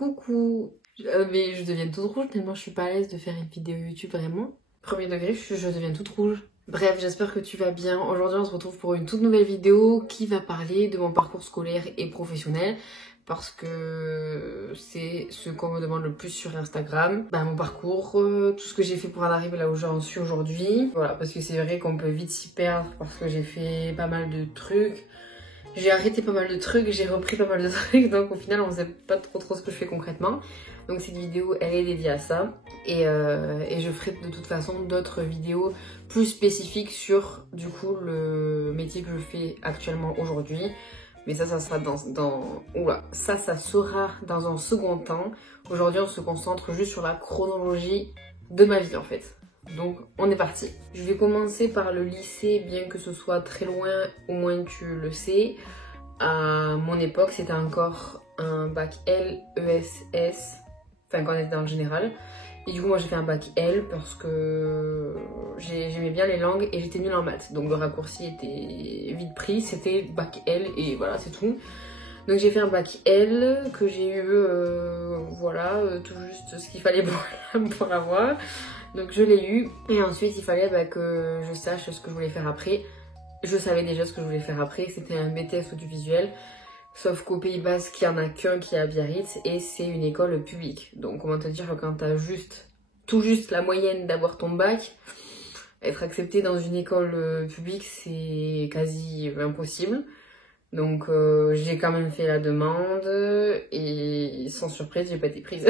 Coucou. Mais je deviens toute rouge tellement je suis pas à l'aise de faire une vidéo YouTube vraiment. Premier degré, je deviens toute rouge. Bref, j'espère que tu vas bien. Aujourd'hui on se retrouve pour une toute nouvelle vidéo qui va parler de mon parcours scolaire et professionnel. Parce que c'est ce qu'on me demande le plus sur Instagram. Mon parcours, tout ce que j'ai fait pour en arriver là où j'en suis aujourd'hui. Voilà, parce que c'est vrai qu'on peut vite s'y perdre parce que j'ai fait pas mal de trucs. J'ai arrêté pas mal de trucs, j'ai repris pas mal de trucs, donc au final on sait pas trop ce que je fais concrètement. Donc cette vidéo elle est dédiée à ça. Et je ferai de toute façon d'autres vidéos plus spécifiques sur du coup le métier que je fais actuellement aujourd'hui. Mais ça sera ça sera dans un second temps. Aujourd'hui on se concentre juste sur la chronologie de ma vie en fait. Donc on est parti. Je vais commencer par le lycée, bien que ce soit très loin, au moins tu le sais. À mon époque c'était encore un bac L, ESS, enfin quand on était dans le général. Et du coup moi j'ai fait un bac L parce que j'aimais bien les langues et j'étais nulle en maths. Donc le raccourci était vite pris, c'était bac L et voilà c'est tout. Donc j'ai fait un bac L que j'ai eu tout juste ce qu'il fallait pour l'avoir. Donc je l'ai eu et ensuite il fallait que je sache ce que je voulais faire après. Je savais déjà ce que je voulais faire après, c'était un BTS audiovisuel. Sauf qu'au Pays Basque, il n'y en a qu'un qui est à Biarritz et c'est une école publique. Donc comment te dire que quand t'as tout juste la moyenne d'avoir ton bac, être accepté dans une école publique c'est quasi impossible. Donc j'ai quand même fait la demande et sans surprise j'ai pas été prise.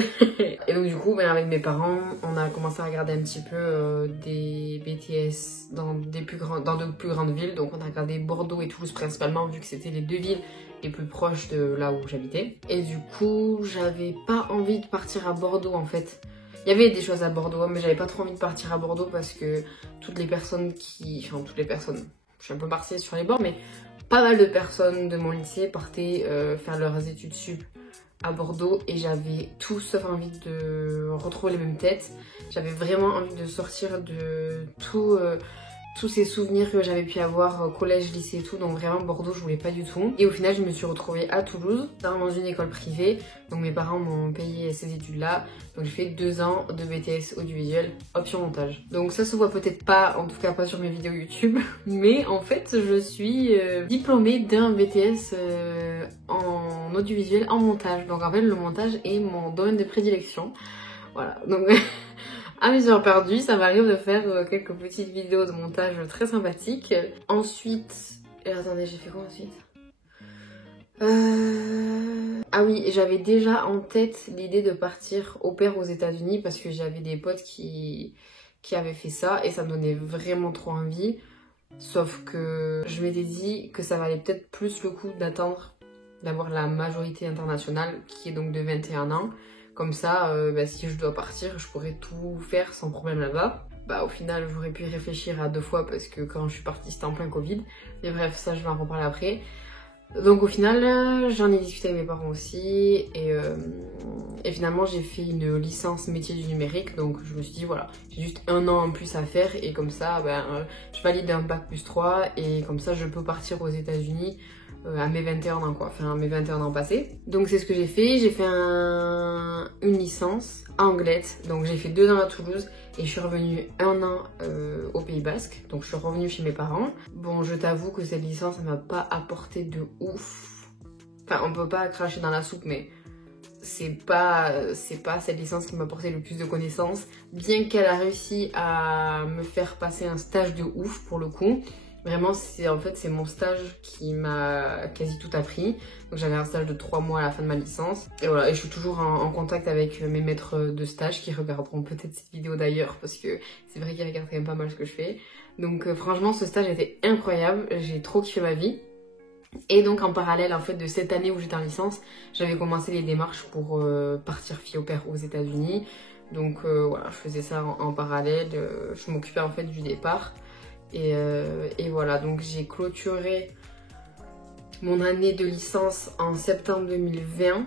Et donc du coup avec mes parents on a commencé à regarder un petit peu des BTS dans de plus grandes villes. Donc on a regardé Bordeaux et Toulouse principalement vu que c'était les deux villes les plus proches de là où j'habitais. Et du coup j'avais pas envie de partir à Bordeaux en fait. Il y avait des choses à Bordeaux mais j'avais pas trop envie de partir à Bordeaux parce que toutes les personnes, je suis un peu marseillaise sur les bords mais pas mal de personnes de mon lycée partaient faire leurs études sup à Bordeaux et j'avais tout sauf envie de retrouver les mêmes têtes. J'avais vraiment envie de sortir de tous ces souvenirs que j'avais pu avoir collège, lycée et tout. Donc vraiment Bordeaux je voulais pas du tout. Et au final je me suis retrouvée à Toulouse dans une école privée. Donc mes parents m'ont payé ces études là. Donc j'ai fait 2 ans de BTS audiovisuel option montage. Donc ça se voit peut-être pas, en tout cas pas sur mes vidéos YouTube. Mais en fait je suis diplômée d'un BTS en audiovisuel en montage. Donc en fait le montage est mon domaine de prédilection. Voilà donc... À mes heures perdues, ça m'arrive de faire quelques petites vidéos de montage très sympathiques. Ensuite... attendez, j'ai fait quoi ensuite Ah oui, j'avais déjà en tête l'idée de partir au pair aux États-Unis parce que j'avais des potes qui avaient fait ça et ça me donnait vraiment trop envie. Sauf que je m'étais dit que ça valait peut-être plus le coup d'attendre d'avoir la majorité internationale qui est donc de 21 ans. Comme ça, si je dois partir, je pourrais tout faire sans problème là-bas. Au final, j'aurais pu y réfléchir à 2 fois parce que quand je suis partie, c'était en plein Covid. Mais bref, ça, je vais en reparler après. Donc au final, j'en ai discuté avec mes parents aussi. Et finalement, j'ai fait une licence métier du numérique. Donc je me suis dit, voilà, j'ai juste 1 an en plus à faire. Et comme ça, je valide un bac plus 3. Et comme ça, je peux partir aux États-Unis à mes 21 ans quoi, enfin à mes 21 ans passés. Donc c'est ce que j'ai fait une licence anglaise, donc j'ai fait 2 ans à Toulouse et je suis revenue 1 an au Pays Basque, donc je suis revenue chez mes parents. Bon je t'avoue que cette licence elle m'a pas apporté de ouf, enfin on peut pas cracher dans la soupe mais c'est pas cette licence qui m'a apporté le plus de connaissances, bien qu'elle a réussi à me faire passer un stage de ouf pour le coup. Vraiment, c'est mon stage qui m'a quasi tout appris. Donc j'avais un stage de 3 mois à la fin de ma licence. Et voilà, et je suis toujours en contact avec mes maîtres de stage qui regarderont peut-être cette vidéo d'ailleurs parce que c'est vrai qu'ils regardent quand même pas mal ce que je fais. Donc franchement, ce stage était incroyable. J'ai trop kiffé ma vie. Et donc en parallèle en fait de cette année où j'étais en licence, j'avais commencé les démarches pour partir fille au pair aux États-Unis. Donc voilà, je faisais ça en parallèle. Je m'occupais en fait du départ. Et voilà, donc j'ai clôturé mon année de licence en septembre 2020.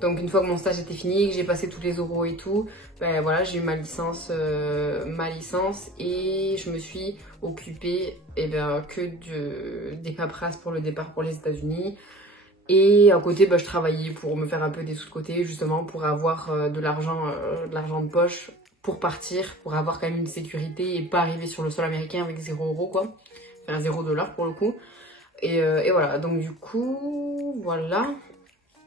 Donc une fois que mon stage était fini, que j'ai passé tous les oraux et tout, voilà, j'ai eu ma licence et je me suis occupée des paperasses pour le départ pour les États-Unis. Et à côté, je travaillais pour me faire un peu des sous de côté, justement pour avoir de l'argent de poche pour partir, pour avoir quand même une sécurité et pas arriver sur le sol américain avec 0 € quoi. Enfin 0 $ pour le coup. Et voilà, donc du coup, voilà.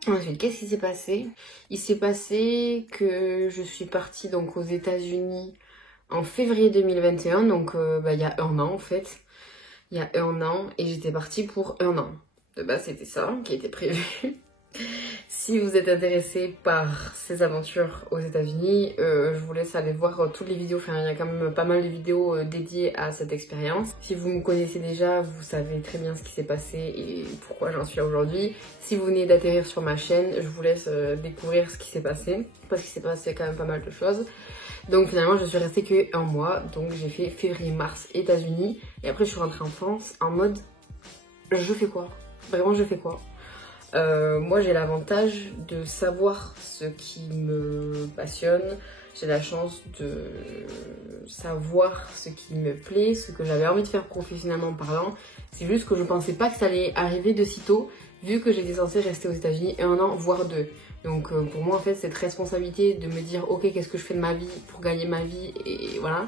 Ensuite, qu'est-ce qui s'est passé? Il s'est passé que je suis partie donc aux États-Unis en février 2021, donc il y a un an en fait. Il y a un an, et j'étais partie pour un an. De base, c'était ça qui était prévu. Si vous êtes intéressé par ces aventures aux États-Unis, je vous laisse aller voir toutes les vidéos. Enfin, il y a quand même pas mal de vidéos dédiées à cette expérience. Si vous me connaissez déjà, vous savez très bien ce qui s'est passé et pourquoi j'en suis là aujourd'hui. Si vous venez d'atterrir sur ma chaîne, je vous laisse découvrir ce qui s'est passé, parce qu'il s'est passé quand même pas mal de choses. Donc finalement, je suis restée que un mois. Donc j'ai fait février-mars États-Unis. Et après, je suis rentrée en France en mode, je fais quoi? Vraiment, je fais quoi? Moi j'ai l'avantage de savoir ce qui me passionne, j'ai la chance de savoir ce qui me plaît, ce que j'avais envie de faire professionnellement parlant. C'est juste que je pensais pas que ça allait arriver de sitôt, vu que j'étais censée rester aux États-Unis un an, voire 2. Donc pour moi en fait cette responsabilité de me dire ok, qu'est-ce que je fais de ma vie pour gagner ma vie, et voilà.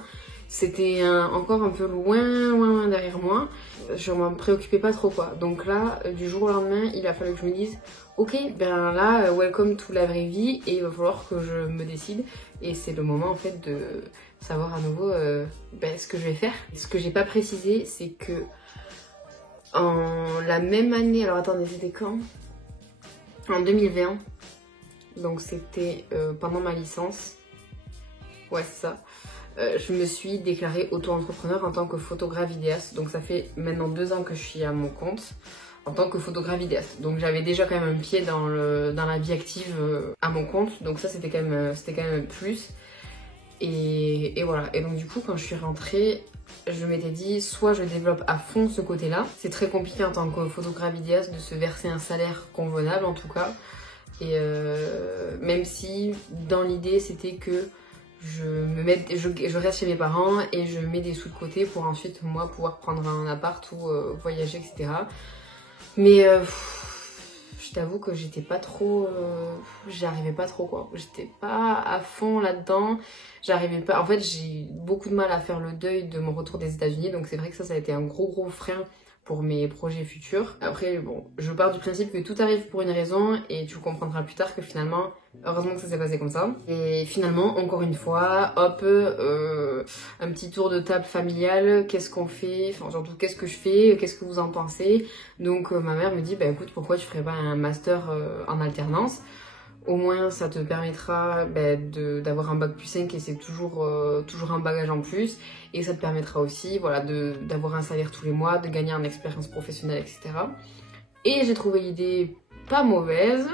C'était encore un peu loin derrière moi. Je m'en préoccupais pas trop quoi. Donc là, du jour au lendemain, il a fallu que je me dise ok, ben là, welcome to la vraie vie, et il va falloir que je me décide. Et c'est le moment en fait de savoir à nouveau ce que je vais faire. Ce que j'ai pas précisé, c'est que en la même année, alors attendez, c'était quand? En 2020. Donc c'était pendant ma licence. Ouais, c'est ça. Je me suis déclarée auto-entrepreneur en tant que photographe vidéaste. Donc ça fait maintenant 2 ans que je suis à mon compte en tant que photographe vidéaste. Donc j'avais déjà quand même un pied dans la vie active à mon compte. Donc ça c'était quand même un plus. Et voilà. Et donc du coup quand je suis rentrée, je m'étais dit soit je développe à fond ce côté-là. C'est très compliqué en tant que photographe vidéaste de se verser un salaire convenable en tout cas. Et même si dans l'idée c'était que je reste chez mes parents et je mets des sous de côté pour ensuite moi pouvoir prendre un appart ou voyager, etc. Mais je t'avoue que j'étais pas trop, j'arrivais pas trop quoi. J'étais pas à fond là-dedans. J'arrivais pas. En fait, j'ai beaucoup de mal à faire le deuil de mon retour des États-Unis, donc c'est vrai que ça a été un gros frein pour mes projets futurs. Après, bon, je pars du principe que tout arrive pour une raison et tu comprendras plus tard que finalement, heureusement que ça s'est passé comme ça. Et finalement, encore une fois, hop, un petit tour de table familial, qu'est-ce qu'on fait? Enfin, surtout, qu'est-ce que je fais? Qu'est-ce que vous en pensez? Donc, ma mère me dit, bah écoute, pourquoi tu ferais pas un master en alternance? Au moins, ça te permettra d'avoir un bac plus 5 et c'est toujours un bagage en plus. Et ça te permettra aussi voilà, d'avoir un salaire tous les mois, de gagner en expérience professionnelle, etc. Et j'ai trouvé l'idée pas mauvaise.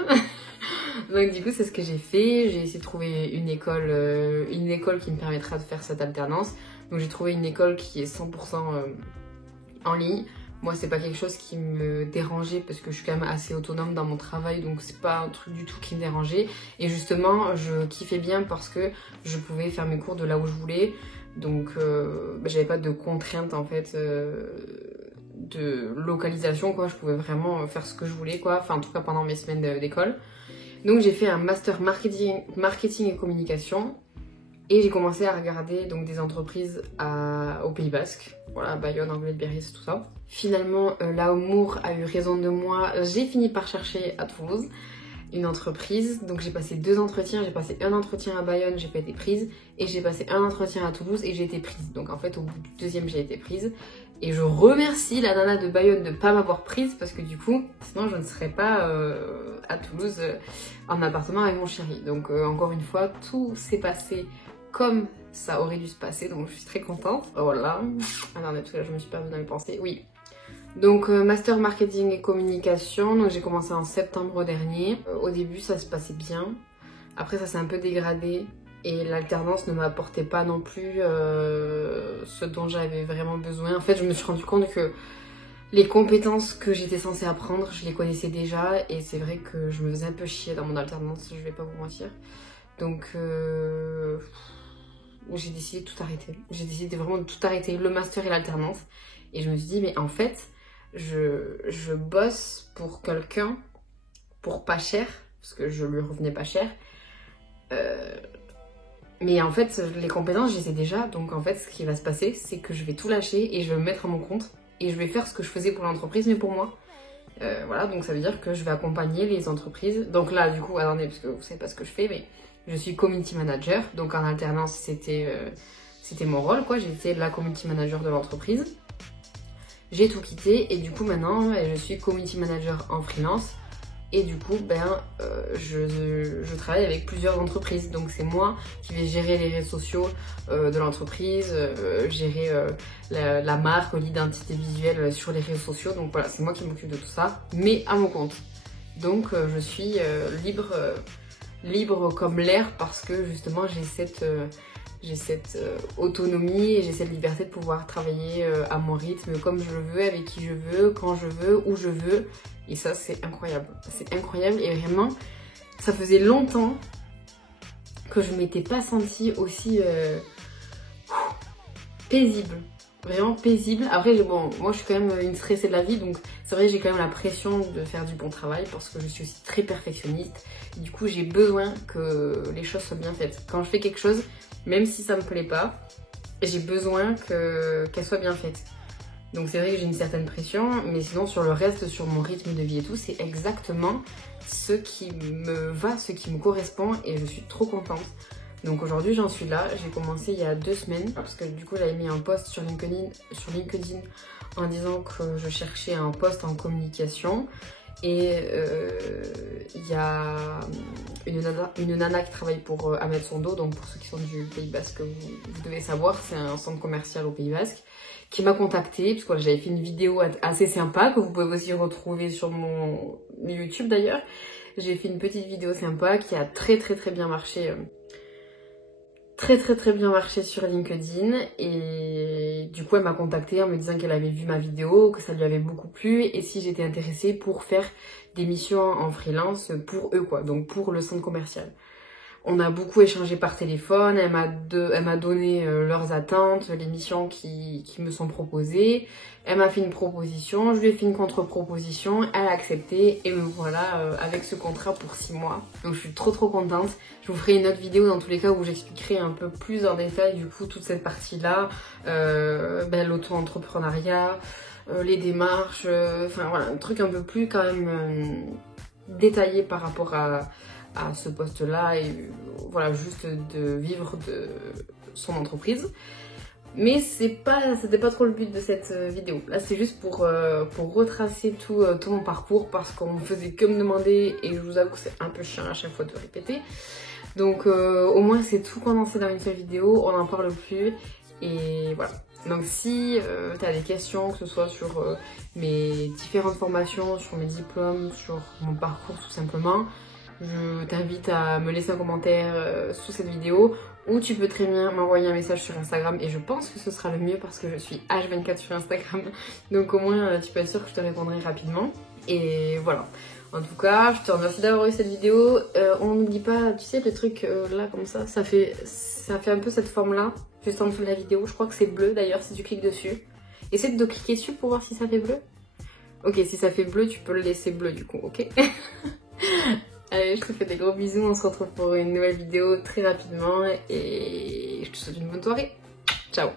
Donc du coup, c'est ce que j'ai fait. J'ai essayé de trouver une école qui me permettra de faire cette alternance. Donc j'ai trouvé une école qui est 100% en ligne. Moi, c'est pas quelque chose qui me dérangeait parce que je suis quand même assez autonome dans mon travail, donc c'est pas un truc du tout qui me dérangeait. Et justement, je kiffais bien parce que je pouvais faire mes cours de là où je voulais. Donc, j'avais pas de contraintes en fait de localisation, quoi. Je pouvais vraiment faire ce que je voulais, quoi. Enfin, en tout cas, pendant mes semaines d'école. Donc, j'ai fait un master marketing et communication. Et j'ai commencé à regarder donc des entreprises au Pays Basque, voilà, Bayonne, Anglette, Biarritz, tout ça. Finalement, l'amour a eu raison de moi. J'ai fini par chercher à Toulouse une entreprise. Donc j'ai passé 2 entretiens. J'ai passé un entretien à Bayonne, j'ai pas été prise. Et j'ai passé un entretien à Toulouse et j'ai été prise. Donc en fait, au bout du 2e, j'ai été prise. Et je remercie la nana de Bayonne de ne pas m'avoir prise parce que du coup, sinon je ne serais pas à Toulouse en appartement avec mon chéri. Donc encore une fois, tout s'est passé comme ça aurait dû se passer, donc je suis très contente. Voilà. Attendez, parce que là je me suis perdue dans mes pensées. Oui. Donc master marketing et communication, donc j'ai commencé en septembre dernier. Au début ça se passait bien. Après ça s'est un peu dégradé et l'alternance ne m'apportait pas non plus ce dont j'avais vraiment besoin. En fait, je me suis rendu compte que les compétences que j'étais censée apprendre, je les connaissais déjà et c'est vrai que je me faisais un peu chier dans mon alternance, je vais pas vous mentir. Donc j'ai décidé de tout arrêter. J'ai décidé vraiment de tout arrêter, le master et l'alternance. Et je me suis dit, mais en fait, je bosse pour quelqu'un pour pas cher, parce que je lui revenais pas cher. Mais en fait, les compétences, je les ai déjà. Donc en fait, ce qui va se passer, c'est que je vais tout lâcher et je vais me mettre à mon compte. Et je vais faire ce que je faisais pour l'entreprise, mais pour moi. Voilà, donc ça veut dire que je vais accompagner les entreprises. Donc là, du coup, attendez, parce que vous savez pas ce que je fais, mais je suis community manager. Donc en alternance, c'était mon rôle, quoi. J'étais la community manager de l'entreprise. J'ai tout quitté et du coup, maintenant, je suis community manager en freelance. Et du coup, je travaille avec plusieurs entreprises. Donc c'est moi qui vais gérer les réseaux sociaux de l'entreprise, gérer la marque, l'identité visuelle sur les réseaux sociaux. Donc voilà, c'est moi qui m'occupe de tout ça, mais à mon compte. Donc je suis libre comme l'air parce que justement j'ai cette autonomie et j'ai cette liberté de pouvoir travailler à mon rythme, comme je le veux, avec qui je veux, quand je veux, où je veux. Et ça, c'est incroyable. C'est incroyable et vraiment, ça faisait longtemps que je m'étais pas sentie aussi paisible. Vraiment paisible. Après, bon, moi je suis quand même une stressée de la vie, donc c'est vrai que j'ai quand même la pression de faire du bon travail parce que je suis aussi très perfectionniste. Et du coup, j'ai besoin que les choses soient bien faites. Quand je fais quelque chose, même si ça me plaît pas, j'ai besoin qu'elle soit bien faite. Donc c'est vrai que j'ai une certaine pression, mais sinon sur le reste, sur mon rythme de vie et tout, c'est exactement ce qui me va, ce qui me correspond et je suis trop contente. Donc aujourd'hui j'en suis là, j'ai commencé il y a 2 semaines parce que du coup j'avais mis un post sur LinkedIn en disant que je cherchais un poste en communication. Et il y a une nana qui travaille pour Ahmed Sondo, donc pour ceux qui sont du Pays Basque, vous devez savoir, c'est un centre commercial au Pays Basque, qui m'a contactée, parce que j'avais fait une vidéo assez sympa, que vous pouvez aussi retrouver sur mon YouTube d'ailleurs. J'ai fait une petite vidéo sympa qui a très bien marché. Très bien marché sur LinkedIn et du coup elle m'a contactée en me disant qu'elle avait vu ma vidéo, que ça lui avait beaucoup plu et si j'étais intéressée pour faire des missions en freelance pour eux quoi, donc pour le centre commercial. On a beaucoup échangé par téléphone, elle m'a donné leurs attentes, les missions qui me sont proposées. Elle m'a fait une proposition, je lui ai fait une contre-proposition, elle a accepté et me voilà avec ce contrat pour 6 mois. Donc je suis trop contente. Je vous ferai une autre vidéo dans tous les cas où j'expliquerai un peu plus en détail du coup toute cette partie-là, l'auto-entrepreneuriat, les démarches, enfin voilà, un truc un peu plus quand même détaillé par rapport à ce poste-là et voilà, juste de vivre de son entreprise. Mais c'était pas trop le but de cette vidéo. Là, c'est juste pour retracer tout mon parcours parce qu'on faisait que me demander et je vous avoue que c'est un peu chiant à chaque fois de répéter. Donc au moins c'est tout condensé dans une seule vidéo, on n'en parle plus et voilà. Donc si tu as des questions, que ce soit sur mes différentes formations, sur mes diplômes, sur mon parcours tout simplement, je t'invite à me laisser un commentaire sous cette vidéo ou tu peux très bien m'envoyer un message sur Instagram et je pense que ce sera le mieux parce que je suis H24 sur Instagram, donc au moins tu peux être sûr que je te répondrai rapidement. Et voilà, en tout cas je te remercie d'avoir eu cette vidéo. On n'oublie pas, tu sais, le truc là comme ça fait un peu cette forme là juste en dessous de la vidéo. Je crois que c'est bleu d'ailleurs si tu cliques dessus. Essaie de cliquer dessus pour voir si ça fait bleu. Ok, si ça fait bleu tu peux le laisser bleu du coup, ok. Allez, je te fais des gros bisous, on se retrouve pour une nouvelle vidéo très rapidement et je te souhaite une bonne soirée. Ciao!